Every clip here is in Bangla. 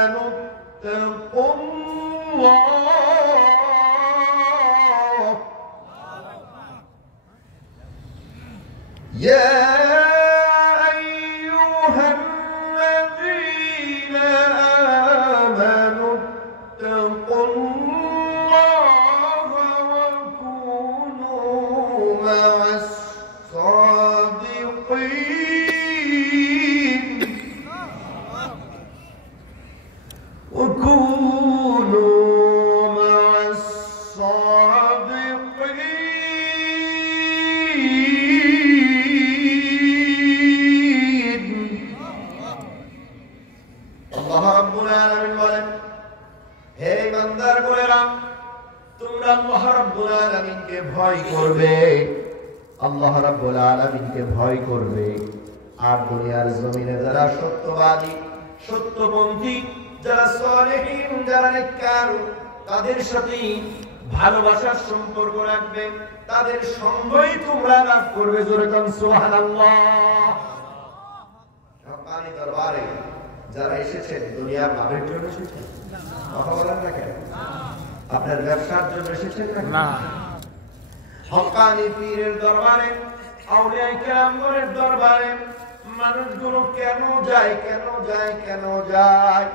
اتقوا الله يا أيها الذين آمنوا اتقوا الله وكونوا مع الصادقين আল্লাহ রাব্বুল আলামিন বলেন, হে ইমানদার গোয়েরা, তোমরা আল্লাহ রাব্বুল আলামিনকে ভয় করবে, আল্লাহ রাব্বুল আলামিনকে ভয় করবে। আর দুনিয়ার জমিনে যারা সত্যবাদী, সত্যপন্থী, যারা সালেহীন, যারা নেককার, তাদের সাথে ভালোবাসার সম্পর্ক রাখবে, তাদের সঙ্গই তোমরা লাভ করবে। জোরে কান সুবহানাল্লাহ। হক্কানি দরবারে যারা এসেছেন দুনিয়ার লাভের জন্য এসেছেন, কথা বলেন না কেন? আপনার ব্যবসার জন্য এসেছেন না? হক্কানি পীরের দরবারে, আউলিয়া কেরামগণের দরবারে মানুষগুলো কেন যায়, কেন যায়, কেন যায়?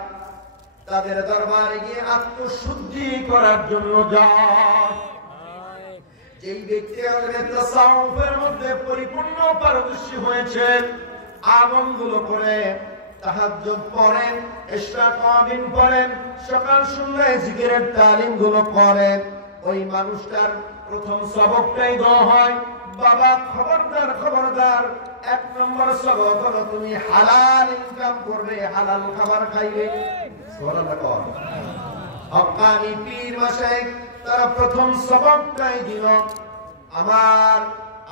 তাদের দরবারে গিয়ে আত্মশুদ্ধি করার জন্য যায়। যেই ব্যক্তি তাসাউফের মধ্যে পরিপূর্ণ পারদর্শী হয়েছেন, আমলগুলো করে, তাহাজ্জুদ পড়েন, ইশরাকাবিন পড়েন, সকাল সন্ধ্যায় জিকিরের তালিম গুলো করেন, ওই মানুষটার প্রথম সবকটাই দেওয়া হয়, বাবা খবরদার, খবরদার, এক নম্বর সবক হলো তুমি হালাল ইনকাম করবে, হালাল খাবার খাইবে। সুবহানাল্লাহ। হক্কানি পীর মাশায়েখ তারা প্রথম সবকটাই দিল,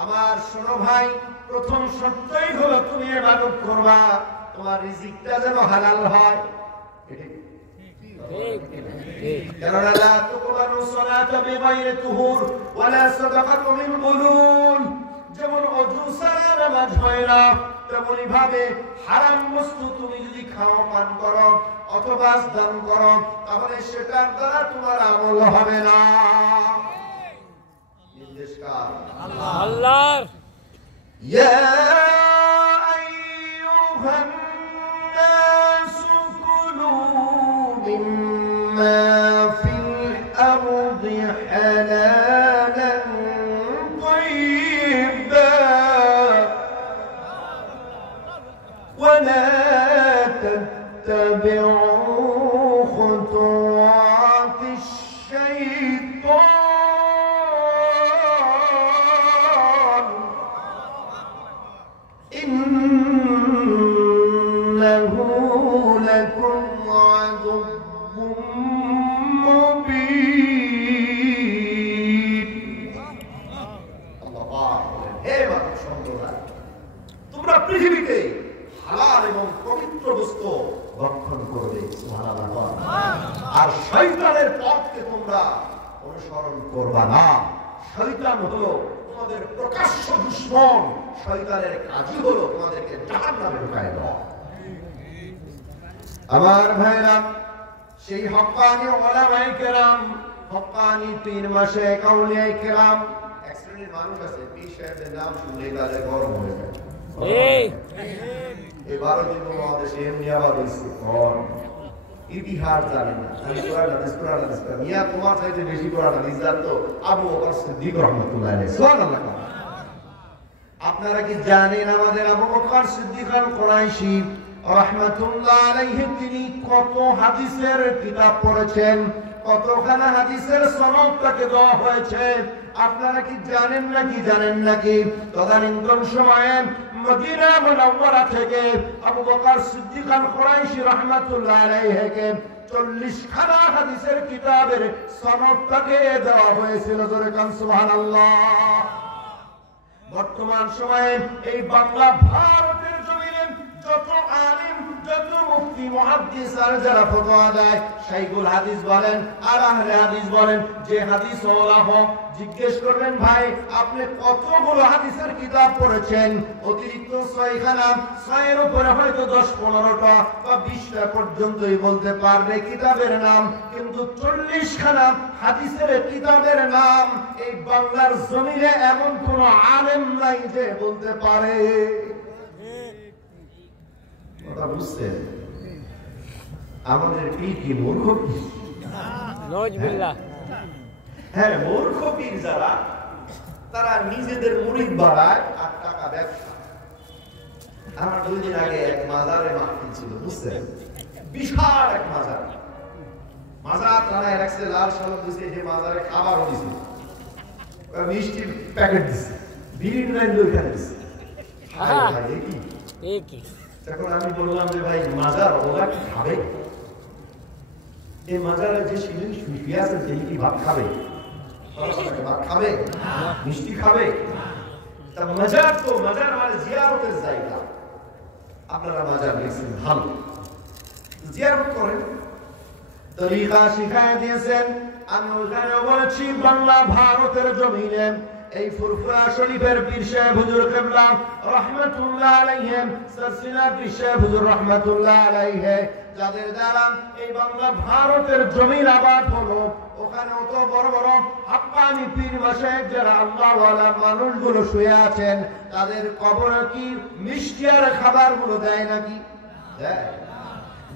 আমার শোনো ভাই, প্রথম শর্তই হলো তুমি ইবাদত করবা, তোমার রিজিকটা যেন হালাল হয়। কেননা লা তুকবালু সালাতু বিগাইরি তুহুর ওয়ালা সাদাকাতু মিন বুলুল। যেমন ওযু ছাড়া নামাজ হয় না, তেমনি ভাবে হারাম বস্তু তুমি যদি খাও, পান করো অথবা দান করো, তাহলে সেটার দ্বারা তোমার আমল হবে না। নির্দেশ কার? আল্লাহর। ইয়া আইয়ুহান নাসু কুলু মিম্মা ফিল আরদি হালালান তাইয়্যিবা ওয়া লা তাত্তাবিউ খুতুওয়াতিশ শাইতান ইন্নাহু লাকুম আদুউম মুবিন। আল্লাহ বলেন, হে মানুষ সম্প্রদায়, তোমরা পৃথিবীতে হালাল এবং পবিত্র বস্তু ভক্ষণ করবে। সুবহানাল্লাহ। আর শয়তানের পথকে তোমরা অনুসরণ করবা না। শয়তান হলো তোমাদের প্রকাশ্য দুশমন। শয়তানের কাজই হলো তোমাদেরকে জাহান্নামে ঢুকায় দেওয়া। আমার ভাইরা, সেই হক্কানি উলামায়ে কেরাম, হক্কানি পীর মাশায়েখ, আউলিয়ায়ে কেরাম, এক শ্রেণীর মানুষ আছে, পীর সাহেবদের নাম শুনলেই তাদের গরম হয়ে যায়। এই 12 দিন বাংলাদেশে এমনি আবার হয়েছে, ইতিহাস জানেন না, আমি কোরআন হাদিস মিয়া তোমার চাইতে বেশি কোরআন হাদিস জানতো আবু বকর সিদ্দিক রাহমাতুল্লাহ আলাইহি। সুবহানাল্লাহ। আপনারা কি জানেন আমাদের আবু বকর সিদ্দিক আল কুরাইশি রাহমাতুল্লাহ আলাইহি তিনি কত হাদিসের কিতাব পড়েছেন, কতখানা হাদিসের সনদ তাকে দেওয়া হয়েছে? আপনারা কি জানেন নাকি? জানেন নাকি? তদানীন্তন সময়ে মদিনা মুনাওয়ারা থেকে আবু বকর সিদ্দিক আল কুরাইশি রাহমাতুল্লাহ আলাইহিকে 40 খানা হাদিসের কিতাবের সনদ তাকে দেওয়া হয়েছিল। জোরে কান সুবহানাল্লাহ। বর্তমান সময়ে এই বাংলা ভারতের জমিনে যত আলিম, যত মুফতি, মুহাদ্দিস আর যারা ফতোয়া দেয়, শাইখুল হাদিস বলেন আর আহলে হাদিস বলেন, যে হাদিস ওয়ালা হোক, জিজ্ঞেস করবেন ভাই আপনি কতগুলো হাদিসের কিতাব পড়েছেন? অতিরিক্ত 6 খানা, 6 এর উপরে হয়তো 10-15টা বা 20টা পর্যন্তই বলতে পারবে কিতাবের নাম, কিন্তু 40 খানা হাদিসের কিতাবের নাম এই বাংলার জমিনে এমন কোন আলেম নাই যে বলতে পারে। কথা বুঝছেন? আমাদের পীর কি মূর্খ? হ্যাঁ, মূর্খ পীর যারা, তারা নিজেদের মুরিদ বাড়ায় আর টাকা ব্যবসা। আমার 2 দিন আগে এক মাজারে মাহফিল ছিল, বুঝছেন? বিশাল এক মাজার, মাজার টানায় রাখছে, লাল শালক দিছে, যে মাজারে খাবারও দিছে, মিষ্টির প্যাকেট দিছে, বিভিন্ন ওইখানে দিছে। এখন আমি বললাম যে ভাই মাজার ওরা কি খাবে? এই মাজারে যে শিলিং শুয়ে আছে তিনি কি ভাত খাবে? ভাত খাবে? মিষ্টি খাবে? তা মাজার তো, মাজার মানে জিয়ারতের জায়গা। আপনারা মাজার দেখছেন, ভালো, জিয়ারত করেন, তরিকা শিখায় দিয়েছেন। আমি ওখানে বলেছি বাংলা ভারতের জমিনে এই ফুরফুরা শরীফের পীর সাহেব হুজুর কিবলা রাহমাতুল্লাহ আলাইহি, সিলসিলা পীর সাহেব হুজুর রাহমাতুল্লাহ আলাইহি, যাদের দ্বারা এই বাংলা ভারতের জমিন আবাদ হলো, ওখানে অত বড় বড় হাক্কানি পীর মাশায়েখ যারা আল্লাহ ওয়ালা মানুষগুলো শুয়ে আছেন, তাদের কবরে কি মিষ্টি আর খাবারগুলো দেয় নাকি? দেয়।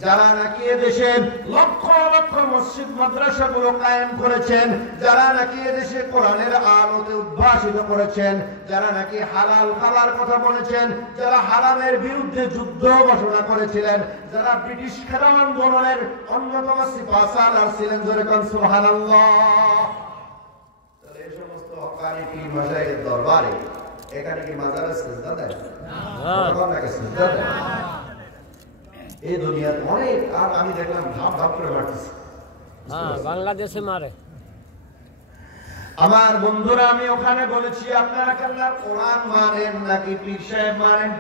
যারা নাকি এদেশে লক্ষ লক্ষ মসজিদ মাদ্রাসাগুলো কায়েম করেছেন, যারা নাকি এদেশে কোরআনের আলোতে উদ্ভাসিত করেছেন, যারা নাকি হালাল খাবার কথা বলেছেন, যারা হারামের বিরুদ্ধে যুদ্ধ ঘোষণা করেছিলেন, যারা ব্রিটিশ খেলা আন্দোলনের অন্যতম সিপাহসালার ছিলেন, জোরে কোন সুবহানাল্লাহ। তাহলে এই সমস্ত হক্কানি পীর মাশায়েখের দরবারে এখানে কি মাজারে সিজদা দেয়? না, সিজদা দেয়। এই দুনিয়ার অনেক, আর আমি দেখলাম ধাপ ধাপ করে মারতেছে, বাংলাদেশে মারে। আমার বন্ধুরা, আমি ওখানে বলেছি আপনারা কেন কোরআন মানেন নাকি পীর সাহেব মানেন?